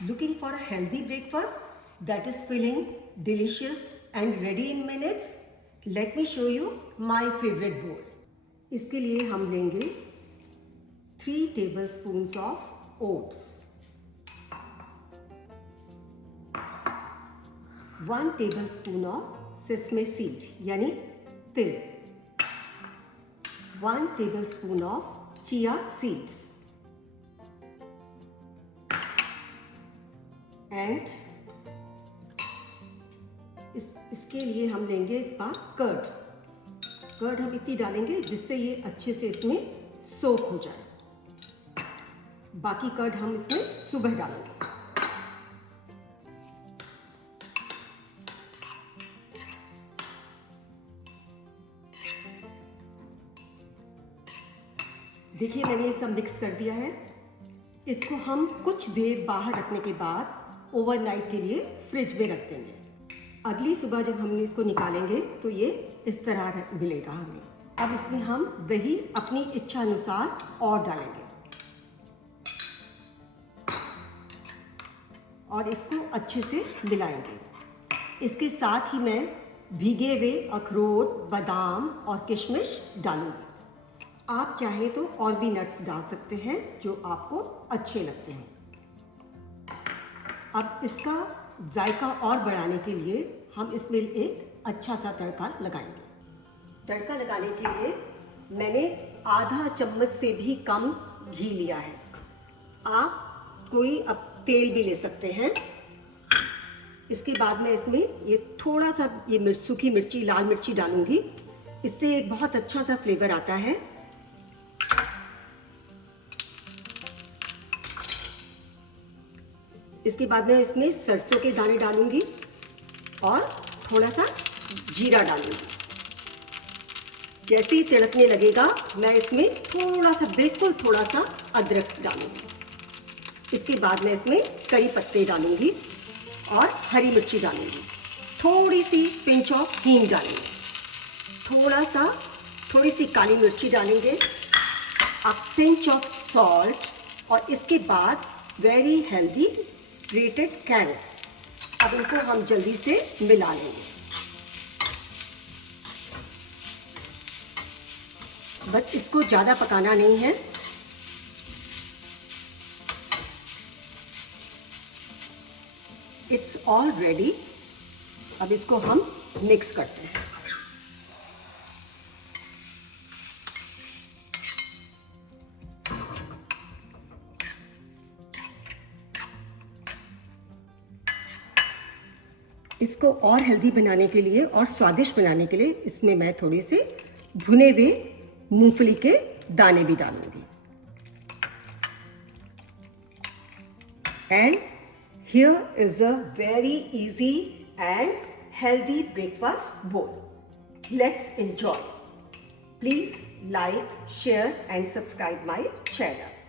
Looking for a healthy breakfast that is filling, delicious and ready in minutes? Let me show you my favorite bowl. इसके लिए हम लेंगे 3 tablespoons of oats, 1 tablespoon of sesame seed यानी तिल, 1 tablespoon of chia seeds and इसके लिए हम लेंगे इस बार कर्ड हम इतनी डालेंगे जिससे ये अच्छे से इसमें सोक हो जाए। बाकी कर्ड हम इसमें सुबह डालेंगे। देखिए मैंने ये सब मिक्स कर दिया है। इसको हम कुछ देर बाहर रखने के बाद ओवरनाइट के लिए फ्रिज में रख देंगे। अगली सुबह जब हम इसको निकालेंगे तो ये इस तरह मिलेगा हमें। अब इसमें हम दही अपनी इच्छा अनुसार और डालेंगे और इसको अच्छे से मिलाएंगे। इसके साथ ही मैं भीगे हुए अखरोट, बादाम और किशमिश डालूंगी। आप चाहे तो और भी नट्स डाल सकते हैं जो आपको अच्छे लगते हैं। अब इसका जायका और बढ़ाने के लिए हम इसमें एक अच्छा सा तड़का लगाएंगे। तड़का लगाने के लिए मैंने आधा चम्मच से भी कम घी लिया है। आप कोई अब तेल भी ले सकते हैं। इसके बाद मैं इसमें ये थोड़ा सा ये सूखी मिर्ची, लाल मिर्ची डालूंगी। इससे एक बहुत अच्छा सा फ्लेवर आता है। इसके बाद मैं इसमें सरसों के दाने डालूंगी और थोड़ा सा जीरा डालूंगी। जैसे ही तिड़कने लगेगा मैं इसमें थोड़ा सा, बिल्कुल थोड़ा सा अदरक डालूंगी। इसके बाद मैं इसमें करी पत्ते डालूंगी और हरी मिर्ची डालूंगी। थोड़ी सी पिंच ऑफ हींग डालूंगी, थोड़ी सी काली मिर्ची डालेंगे, अ पिंच ऑफ सॉल्ट और इसके बाद वेरी हेल्दी ग्रेटेड कैरेट्स। अब इनको हम जल्दी से मिला लेंगे। बस इसको ज़्यादा पकाना नहीं है। It's all ready. अब इसको हम मिक्स करते हैं। इसको और हेल्दी बनाने के लिए और स्वादिष्ट बनाने के लिए इसमें मैं थोड़े से भुने हुए मूंगफली के दाने भी डालूंगी। And here is a very easy and healthy breakfast bowl. Let's enjoy. Please like, share and subscribe my channel.